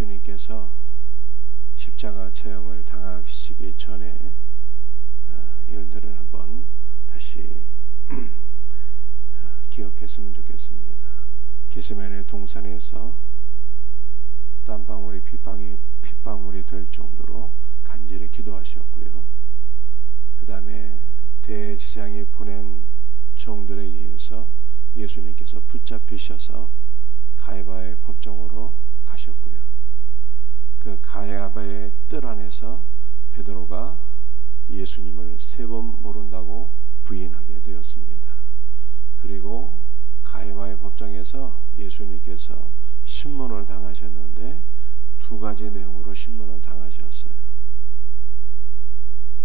예수님께서 십자가 처형을 당하시기 전에 일들을 한번 다시 기억했으면 좋겠습니다. 겟세마네 동산에서 땀방울이 핏방울이 될 정도로 간절히 기도하셨고요. 그 다음에 대제사장이 보낸 종들에 의해서 예수님께서 붙잡히셔서 가야바의 법정으로 가셨고요. 그 가야바의 뜰 안에서 베드로가 예수님을 3번 모른다고 부인하게 되었습니다. 그리고 가야바의 법정에서 예수님께서 신문을 당하셨는데 2가지 내용으로 신문을 당하셨어요.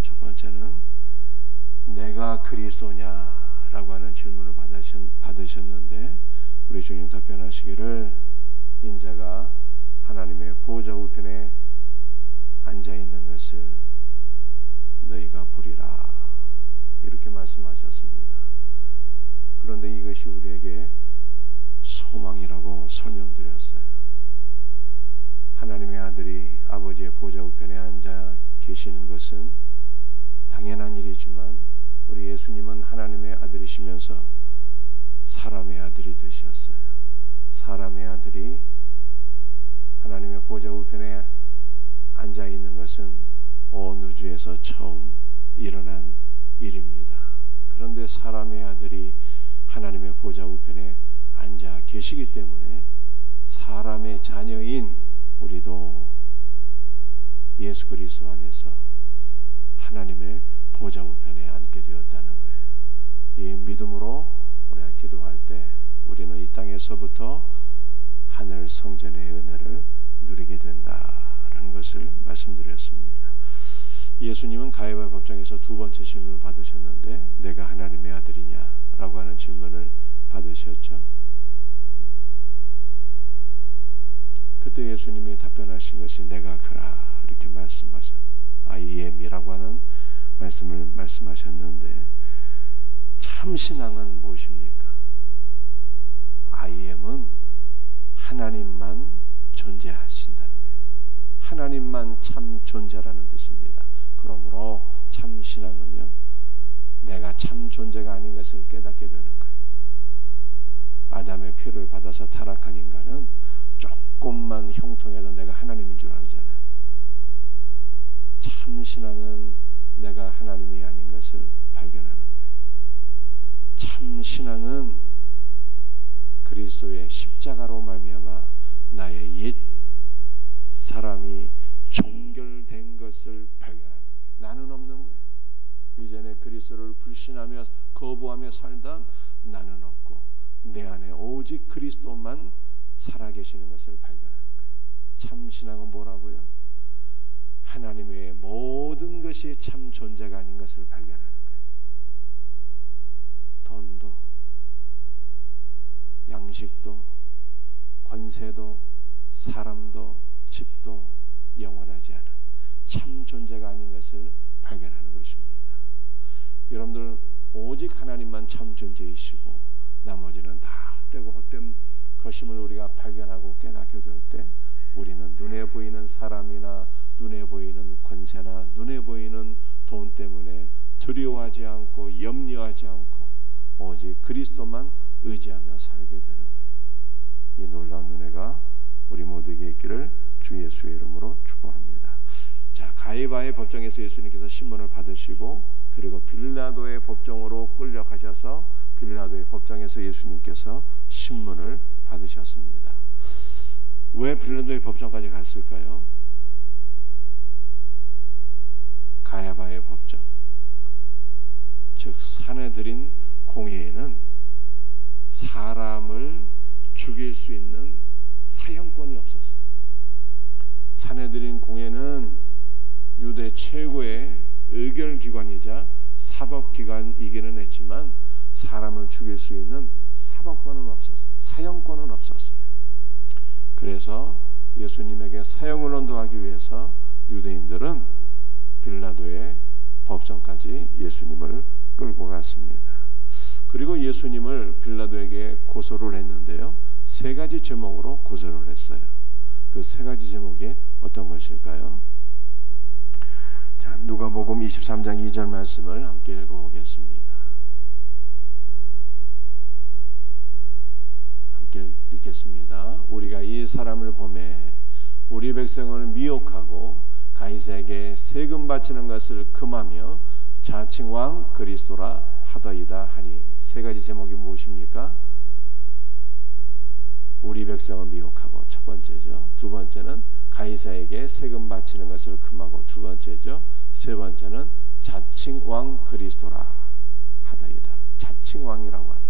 첫 번째는 내가 그리스도냐라고 하는 질문을 받으셨는데 우리 주님 답변하시기를 인자가 하나님의 보좌 우편에 앉아있는 것을 너희가 보리라 이렇게 말씀하셨습니다. 그런데 이것이 우리에게 소망이라고 설명드렸어요. 하나님의 아들이 아버지의 보좌 우편에 앉아 계시는 것은 당연한 일이지만 우리 예수님은 하나님의 아들이시면서 사람의 아들이 되셨어요. 사람의 아들이 하나님의 보좌 우편에 앉아 있는 것은 온 우주에서 처음 일어난 일입니다. 그런데 사람의 아들이 하나님의 보좌 우편에 앉아 계시기 때문에 사람의 자녀인 우리도 예수 그리스도 안에서 하나님의 보좌 우편에 앉게 되었다는 거예요. 이 믿음으로 우리가 기도할 때 우리는 이 땅에서부터 하늘 성전의 은혜를 누리게 된다라는 것을 말씀드렸습니다. 예수님은 가야바의 법정에서 2번째 질문을 받으셨는데 내가 하나님의 아들이냐라고 하는 질문을 받으셨죠. 그때 예수님이 답변하신 것이 내가 그라 이렇게 아이엠이라고 하는 말씀을 말씀하셨는데 참 신앙은 무엇입니까? 아이엠은 하나님만 존재하신다는 거예요. 하나님만 참 존재라는 뜻입니다. 그러므로 참 신앙은요, 내가 참 존재가 아닌 것을 깨닫게 되는 거예요. 아담의 피를 받아서 타락한 인간은 조금만 형통해도 내가 하나님인 줄 알잖아요. 참 신앙은 내가 하나님이 아닌 것을 발견하는 거예요. 참 신앙은 그리스도의 십자가로 말미암아 나의 옛 사람이 종결된 것을 발견하는 거예요. 나는 없는 거예요. 이전에 그리스도를 불신하며 거부하며 살던 나는 없고 내 안에 오직 그리스도만 살아계시는 것을 발견하는 거예요. 참 신앙은 뭐라고요? 하나님의 모든 것이 참 존재가 아닌 것을 발견하는 거예요. 돈도, 양식도, 권세도, 사람도, 집도 영원하지 않은 참 존재가 아닌 것을 발견하는 것입니다. 여러분들 오직 하나님만 참 존재이시고 나머지는 다 헛되고 헛된 것임을 우리가 발견하고 깨닫게 될 때 우리는 눈에 보이는 사람이나 눈에 보이는 권세나 눈에 보이는 돈 때문에 두려워하지 않고 염려하지 않고 오직 그리스도만 의지하며 살게 되는 거예요. 이 놀라운 은혜가 우리 모두에게 있기를 주 예수의 이름으로 축복합니다. 자, 가야바의 법정에서 예수님께서 신문을 받으시고 그리고 빌라도의 법정으로 끌려가셔서 빌라도의 법정에서 예수님께서 신문을 받으셨습니다. 왜 빌라도의 법정까지 갔을까요? 가야바의 법정, 즉 산헤드린 공회에는 사람을 죽일 수 있는 사형권이 없었어요. 산헤드린 공회는 유대 최고의 의결기관이자 사법기관이기는 했지만 사람을 죽일 수 있는 사법권은 없었어요. 사형권은 없었어요. 그래서 예수님에게 사형을 언도하기 위해서 유대인들은 빌라도의 법정까지 예수님을 끌고 갔습니다. 그리고 예수님을 빌라도에게 고소를 했는데요, 3가지 제목으로 고소를 했어요. 그 세 가지 제목이 어떤 것일까요? 자, 누가복음 23장 2절 말씀을 함께 읽어보겠습니다. 함께 읽겠습니다. 우리가 이 사람을 보매 우리 백성을 미혹하고 가이사에게 세금 바치는 것을 금하며 자칭 왕 그리스도라 하더이다 하니, 세 가지 제목이 무엇입니까? 우리 백성을 미혹하고 첫 번째죠. 두 번째는 가이사에게 세금 바치는 것을 금하고 두 번째죠. 세 번째는 자칭 왕 그리스도라 하더이다. 자칭 왕이라고 하는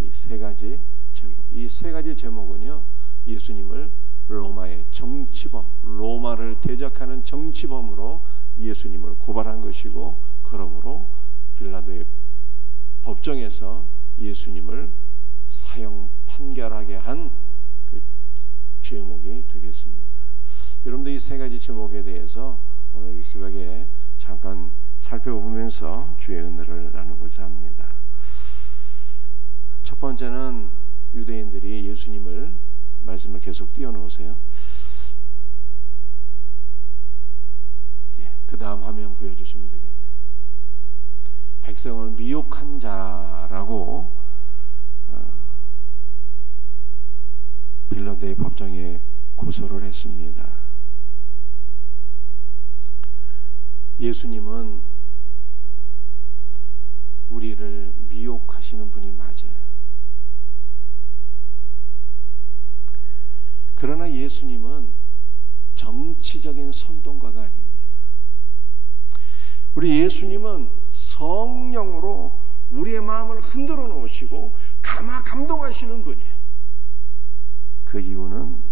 이 세 가지 제목. 이 세 가지 제목은요, 예수님을 로마의 정치범, 로마를 대적하는 정치범으로 예수님을 고발한 것이고, 그러므로 빌라도의 법정에서 예수님을 사형 판결하게 한 그 제목이 되겠습니다. 여러분들 이 세 가지 제목에 대해서 오늘 이 새벽에 잠깐 살펴보면서 주의 은혜를 나누고자 합니다. 첫 번째는 유대인들이 예수님을, 말씀을 계속 띄워놓으세요. 그 다음 화면 보여주시면 되겠네요. 백성을 미혹한 자라고 빌라도의 법정에 고소를 했습니다. 예수님은 우리를 미혹하시는 분이 맞아요. 그러나 예수님은 정치적인 선동가가 아닙니다. 우리 예수님은 성령으로 우리의 마음을 흔들어 놓으시고 감화 감동하시는 분이에요. 그 이유는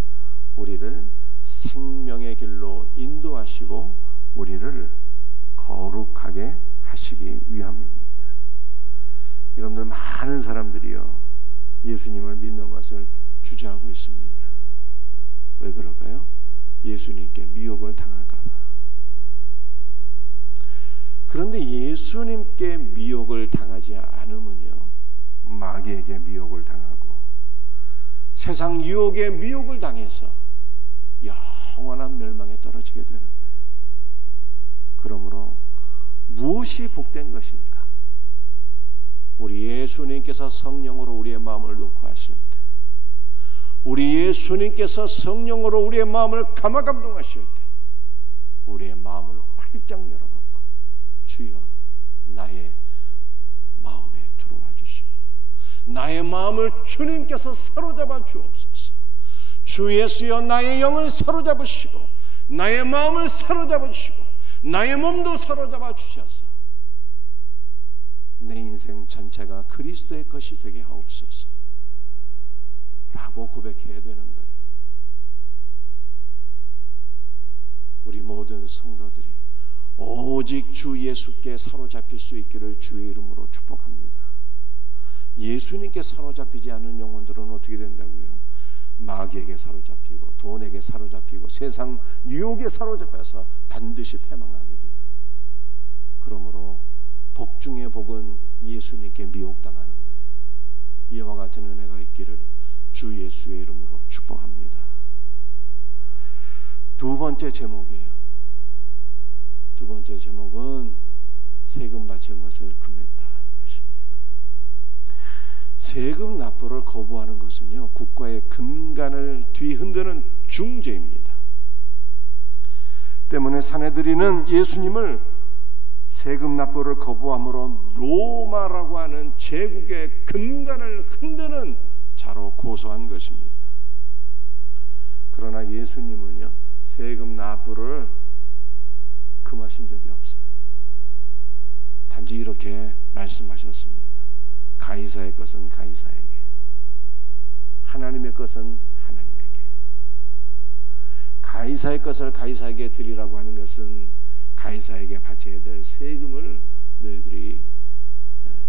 우리를 생명의 길로 인도하시고 우리를 거룩하게 하시기 위함입니다. 여러분들, 많은 사람들이요, 예수님을 믿는 것을 주저하고 있습니다. 왜 그럴까요? 예수님께 미혹을 당할까 봐. 그런데 예수님께 미혹을 당하지 않으면요, 마귀에게 미혹을 당하고 세상 유혹에 미혹을 당해서 영원한 멸망에 떨어지게 되는 거예요. 그러므로 무엇이 복된 것일까? 우리 예수님께서 성령으로 우리의 마음을 놓고 하실 때, 우리 예수님께서 성령으로 우리의 마음을 감화 감동하실 때, 우리의 마음을 활짝 열어놓고 주여 나의 마음에 들어와 주시고 나의 마음을 주님께서 사로잡아 주옵소서. 주 예수여 나의 영을 사로잡으시고 나의 마음을 사로잡으시고 나의 몸도 사로잡아 주셔서 내 인생 전체가 그리스도의 것이 되게 하옵소서 라고 고백해야 되는 거예요. 우리 모든 성도들이 오직 주 예수께 사로잡힐 수 있기를 주의 이름으로 축복합니다. 예수님께 사로잡히지 않는 영혼들은 어떻게 된다고요? 마귀에게 사로잡히고 돈에게 사로잡히고 세상 유혹에 사로잡혀서 반드시 패망하게 돼요. 그러므로 복 중의 복은 예수님께 미혹당하는 거예요. 이와 같은 은혜가 있기를 주 예수의 이름으로 축복합니다. 두 번째 제목이에요. 두 번째 제목은 세금 바치는 것을 금했다. 세금 납부를 거부하는 것은요, 국가의 근간을 뒤흔드는 중죄입니다. 때문에 사내들이는 예수님을 세금 납부를 거부함으로 로마라고 하는 제국의 근간을 흔드는 자로 고소한 것입니다. 그러나 예수님은요, 세금 납부를 금하신 적이 없어요. 단지 이렇게 말씀하셨습니다. 가이사의 것은 가이사에게, 하나님의 것은 하나님에게. 가이사의 것을 가이사에게 드리라고 하는 것은 가이사에게 바쳐야 될 세금을 너희들이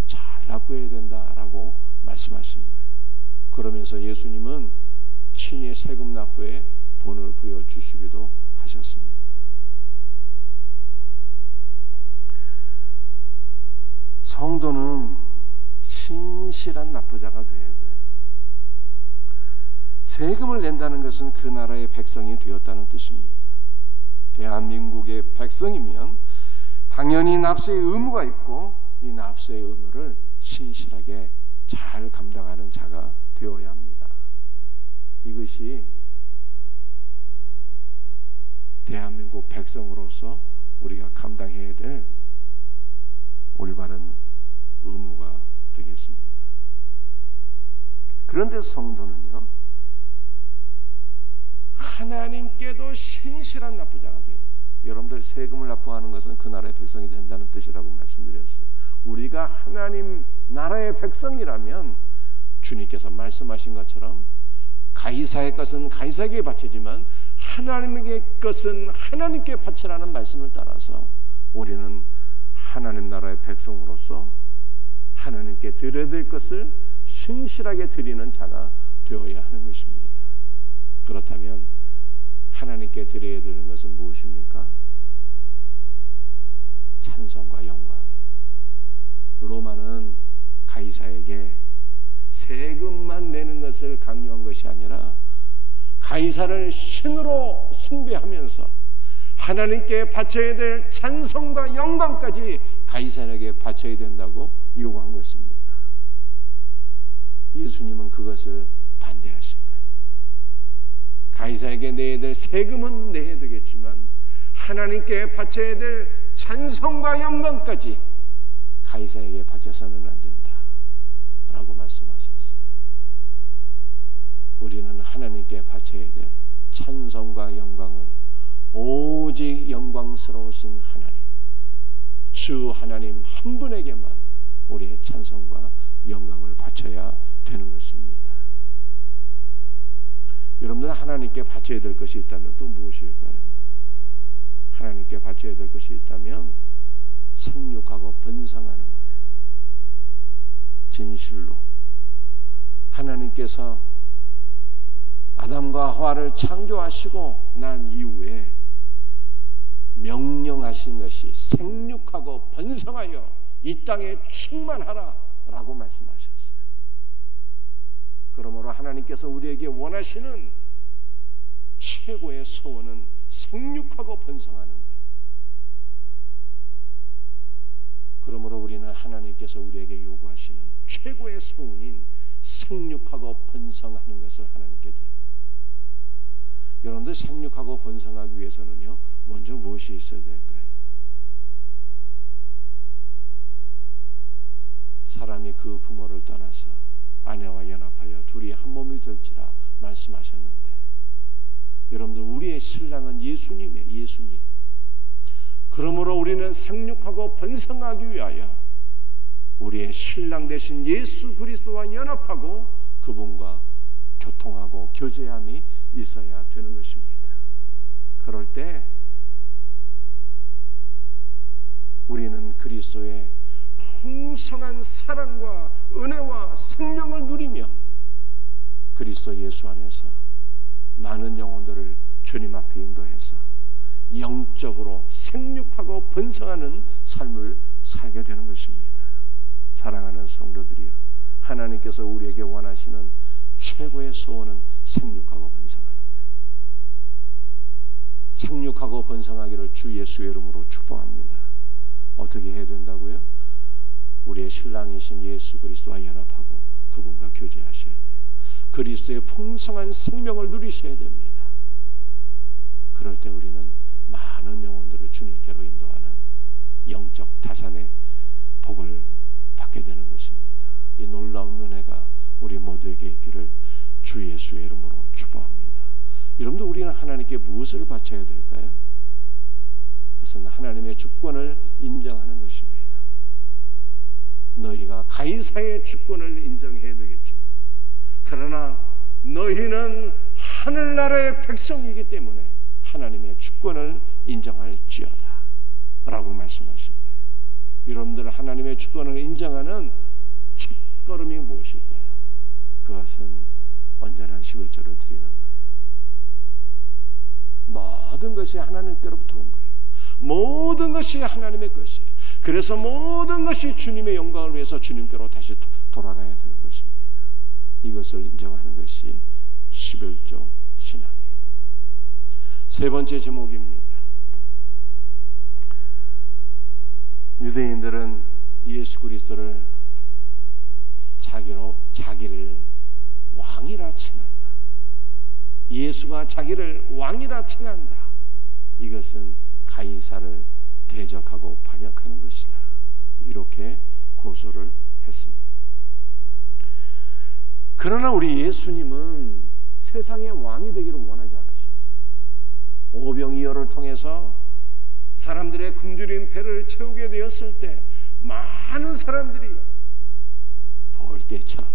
잘 납부해야 된다라고 말씀하시는 거예요. 그러면서 예수님은 친히 세금 납부에 본을 보여주시기도 하셨습니다. 성도는 신실한 납부자가 되어야 돼요. 세금을 낸다는 것은 그 나라의 백성이 되었다는 뜻입니다. 대한민국의 백성이면 당연히 납세의 의무가 있고 이 납세의 의무를 신실하게 잘 감당하는 자가 되어야 합니다. 이것이 대한민국 백성으로서 우리가 감당해야 될 올바른 의무가 되겠습니다. 그런데 성도는요, 하나님께도 신실한 납부자가 돼야 돼요. 여러분들 세금을 납부하는 것은 그 나라의 백성이 된다는 뜻이라고 말씀드렸어요. 우리가 하나님 나라의 백성이라면 주님께서 말씀하신 것처럼 가이사의 것은 가이사에게 바치지만 하나님의 것은 하나님께 바치라는 말씀을 따라서 우리는 하나님 나라의 백성으로서 하나님께 드려야 될 것을 신실하게 드리는 자가 되어야 하는 것입니다. 그렇다면 하나님께 드려야 되는 것은 무엇입니까? 찬송과 영광이에요. 로마는 가이사에게 세금만 내는 것을 강요한 것이 아니라 가이사를 신으로 숭배하면서 하나님께 바쳐야 될 찬송과 영광까지 가이사에게 바쳐야 된다고 요구한 것입니다. 예수님은 그것을 반대하신 거예요. 가이사에게 내야 될 세금은 내야 되겠지만 하나님께 바쳐야 될 찬송과 영광까지 가이사에게 바쳐서는 안 된다 라고 말씀하셨어요. 우리는 하나님께 바쳐야 될 찬송과 영광을 오직 영광스러우신 하나님, 주 하나님 한 분에게만 우리의 찬송과 영광을 바쳐야 되는 것입니다. 여러분들은 하나님께 바쳐야 될 것이 있다면 또 무엇일까요? 하나님께 바쳐야 될 것이 있다면 생육하고 번성하는 거예요. 진실로 하나님께서 아담과 하와를 창조하시고 난 이후에 명령하신 것이 생육하고 번성하여 이 땅에 충만하라 라고 말씀하셨어요. 그러므로 하나님께서 우리에게 원하시는 최고의 소원은 생육하고 번성하는 거예요. 그러므로 우리는 하나님께서 우리에게 요구하시는 최고의 소원인 생육하고 번성하는 것을 하나님께 드려요. 여러분들 생육하고 번성하기 위해서는요, 먼저 무엇이 있어야 될까요? 사람이 그 부모를 떠나서 아내와 연합하여 둘이 한 몸이 될지라 말씀하셨는데, 여러분들 우리의 신랑은 예수님이에요. 예수님. 그러므로 우리는 생육하고 번성하기 위하여 우리의 신랑 되신 예수 그리스도와 연합하고 그분과 교통하고 교제함이 있어야 되는 것입니다. 그럴 때 우리는 그리스도의 풍성한 사랑과 은혜와 생명을 누리며 그리스도 예수 안에서 많은 영혼들을 주님 앞에 인도해서 영적으로 생육하고 번성하는 삶을 살게 되는 것입니다. 사랑하는 성도들이여, 하나님께서 우리에게 원하시는 최고의 소원은 생육하고 번성하는 거예요. 생육하고 번성하기를 주 예수의 이름으로 축복합니다. 어떻게 해야 된다고요? 우리의 신랑이신 예수 그리스도와 연합하고 그분과 교제하셔야 돼요. 그리스도의 풍성한 생명을 누리셔야 됩니다. 그럴 때 우리는 많은 영혼들을 주님께로 인도하는 영적 다산의 복을 받게 되는 것입니다. 이 놀라운 은혜가 우리 모두에게 있기를 주 예수의 이름으로 축복합니다. 여러분들, 우리는 하나님께 무엇을 바쳐야 될까요? 그것은 하나님의 주권을 인정하는 것입니다. 너희가 가이사의 주권을 인정해야 되겠지만, 그러나 너희는 하늘나라의 백성이기 때문에 하나님의 주권을 인정할지어다 라고 말씀하신 거예요. 여러분들, 하나님의 주권을 인정하는 첫걸음이 무엇일까요? 그것은 언제나 11조를 드리는 거예요. 모든 것이 하나님께로부터 온 거예요. 모든 것이 하나님의 것이에요. 그래서 모든 것이 주님의 영광을 위해서 주님께로 다시 돌아가야 되는 것입니다. 이것을 인정하는 것이 11조 신앙이에요. 세 번째 제목입니다. 유대인들은 예수 그리스도를 자기를 왕이라 칭한다. 예수가 자기를 왕이라 칭한다. 이것은 가이사를 대적하고 반역하는 것이다. 이렇게 고소를 했습니다. 그러나 우리 예수님은 세상의 왕이 되기를 원하지 않으셨어요. 오병이어를 통해서 사람들의 굶주린 배를 채우게 되었을 때 많은 사람들이 벌떼처럼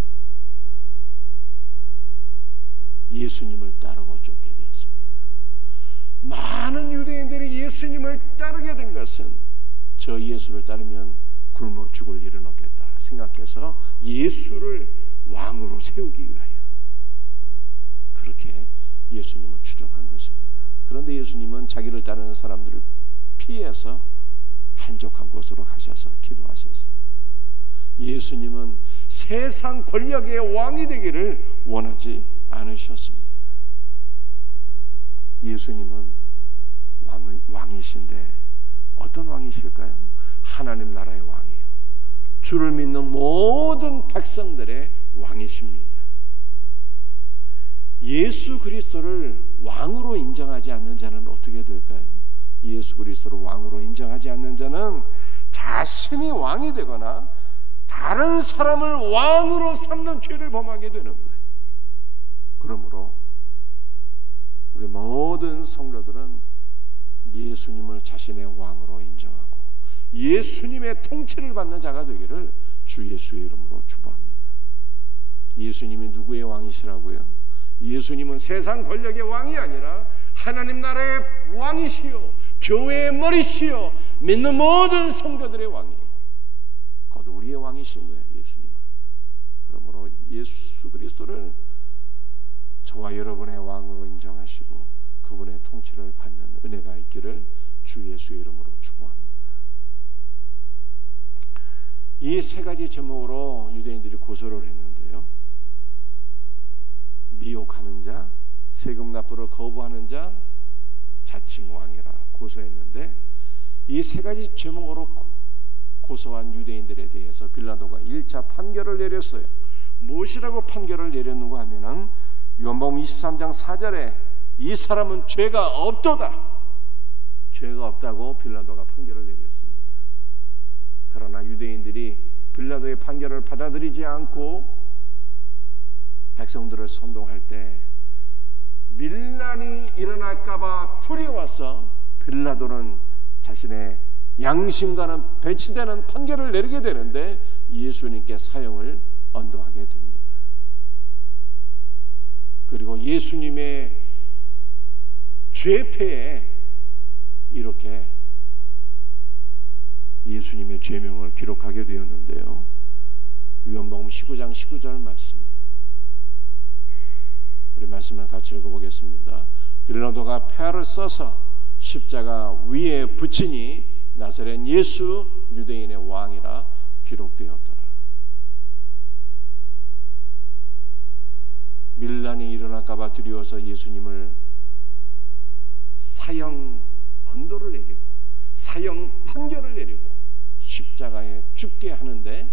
예수님을 따르고 쫓게 되었습니다. 많은 유대인들이 예수님을 따르게 된 것은 저 예수를 따르면 굶어 죽을 일은 없겠다 생각해서 예수를 왕으로 세우기 위하여 그렇게 예수님을 추종한 것입니다. 그런데 예수님은 자기를 따르는 사람들을 피해서 한적한 곳으로 가셔서 기도하셨어요. 예수님은 세상 권력의 왕이 되기를 원하지 않으셨습니다. 예수님은 왕이신데 어떤 왕이실까요? 하나님 나라의 왕이요, 주를 믿는 모든 백성들의 왕이십니다. 예수 그리스도를 왕으로 인정하지 않는 자는 어떻게 될까요? 예수 그리스도를 왕으로 인정하지 않는 자는 자신이 왕이 되거나 다른 사람을 왕으로 삼는 죄를 범하게 되는 거예요. 그러므로 우리 모든 성도들은 예수님을 자신의 왕으로 인정하고 예수님의 통치를 받는 자가 되기를 주 예수의 이름으로 축복합니다. 예수님이 누구의 왕이시라고요? 예수님은 세상 권력의 왕이 아니라 하나님 나라의 왕이시요, 교회의 머리시요, 믿는 모든 성도들의 왕이에요. 곧 우리의 왕이신 거예요, 예수님은. 그러므로 예수 그리스도를 저와 여러분의 왕으로 인정하시고 그분의 통치를 받는 은혜가 있기를 주 예수의 이름으로 축복합니다. 이 세 가지 제목으로 유대인들이 고소를 했는데요, 미혹하는 자, 세금 납부를 거부하는 자, 자칭 왕이라 고소했는데 이 세 가지 제목으로 고소한 유대인들에 대해서 빌라도가 1차 판결을 내렸어요. 무엇이라고 판결을 내렸는가 하면은 요한복음 23장 4절에 이 사람은 죄가 없도다, 죄가 없다고 빌라도가 판결을 내렸습니다. 그러나 유대인들이 빌라도의 판결을 받아들이지 않고 백성들을 선동할 때 밀란이 일어날까봐 두려워서 빌라도는 자신의 양심과는 배치되는 판결을 내리게 되는데 예수님께 사형을 언도하게 됩니다. 그리고 예수님의 죄패에 이렇게 예수님의 죄명을 기록하게 되었는데요, 요한복음 19장 19절 말씀, 우리 말씀을 같이 읽어보겠습니다. 빌라도가 패를 써서 십자가 위에 붙이니 나사렛 예수 유대인의 왕이라 기록되었더라. 밀란이 일어날까봐 두려워서 예수님을 사형 언도를 내리고 사형 판결을 내리고 십자가에 죽게 하는데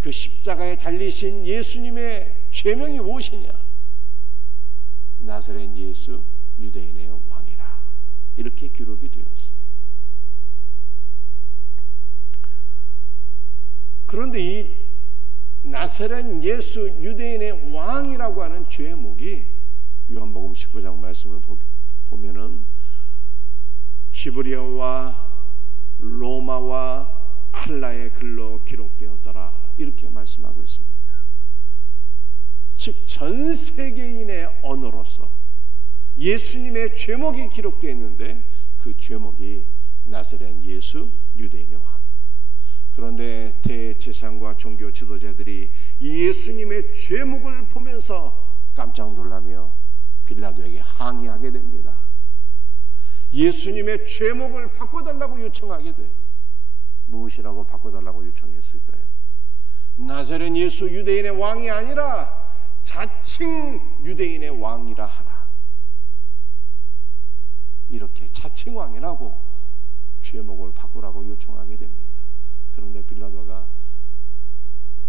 그 십자가에 달리신 예수님의 죄명이 무엇이냐? 나사렛 예수 유대인의 왕이라 이렇게 기록이 되었어요. 그런데 이 나사렛 예수 유대인의 왕이라고 하는 죄목이 요한복음 19장 말씀을 보면은 히브리어와 로마와 헬라의 글로 기록되었더라 이렇게 말씀하고 있습니다. 즉 전 세계인의 언어로서 예수님의 죄목이 기록되어 있는데 그 죄목이 나사렛 예수 유대인의 왕. 그런데 대제사장과 종교 지도자들이 이 예수님의 죄목을 보면서 깜짝 놀라며 빌라도에게 항의하게 됩니다. 예수님의 죄목을 바꿔달라고 요청하게 돼요. 무엇이라고 바꿔달라고 요청했을까요? 나사렛 예수 유대인의 왕이 아니라 자칭 유대인의 왕이라 하라. 이렇게 자칭 왕이라고 죄목을 바꾸라고 요청하게 됩니다. 그런데 빌라도가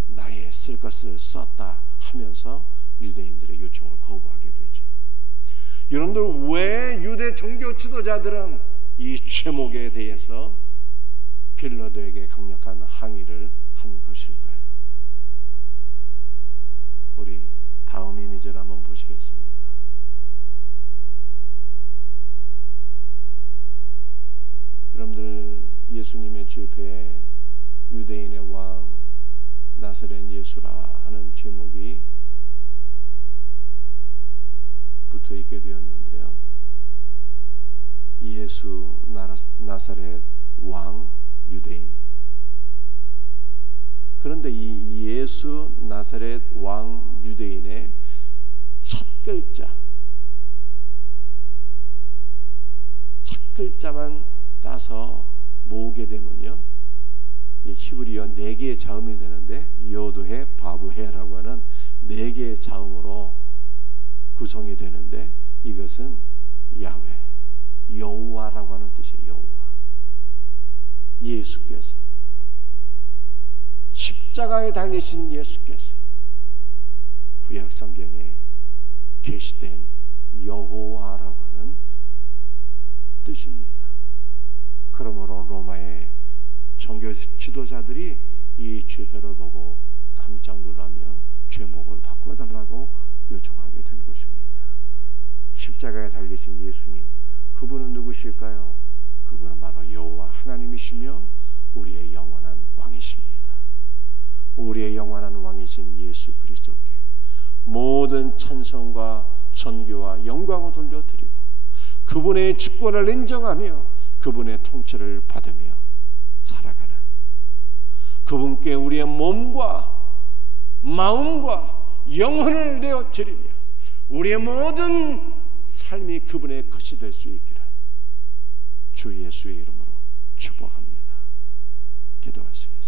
나의 쓸 것을 썼다 하면서 유대인들의 요청을 거부하게 되죠. 여러분들, 왜 유대 종교 지도자들은 이 죄목에 대해서 빌라도에게 강력한 항의를 한 것일까요? 우리 다음 이미지를 한번 보시겠습니다. 여러분들, 예수님의 죄패에 유대인의 왕 나사렛 예수라 하는 제목이 붙어 있게 되었는데요. 예수 나사렛 왕 유대인. 그런데 이 예수 나사렛 왕 유대인의 첫 글자만 따서 모으게 되면요, 히브리어 4개의 자음이 되는데 요드해 바브해라고 하는 4개의 자음으로 구성이 되는데, 이것은 야훼, 여호와라고 하는 뜻이에요. 여호와. 예수께서, 십자가에 달리신 예수께서 구약 성경에 계시된 여호와라고 하는 뜻입니다. 그러므로 로마의 종교 지도자들이 이 죄표를 보고 깜짝 놀라며 죄목을 바꿔달라고 요청하게 된 것입니다. 십자가에 달리신 예수님, 그분은 누구실까요? 그분은 바로 여호와 하나님이시며 우리의 영원한 왕이십니다. 우리의 영원한 왕이신 예수 그리스도께 모든 찬송과 존귀와 영광을 돌려드리고 그분의 주권을 인정하며 그분의 통치를 받으며 살아가는, 그분께 우리의 몸과 마음과 영혼을 내어드리며 우리의 모든 삶이 그분의 것이 될 수 있기를 주 예수의 이름으로 축복합니다. 기도하시겠습니다.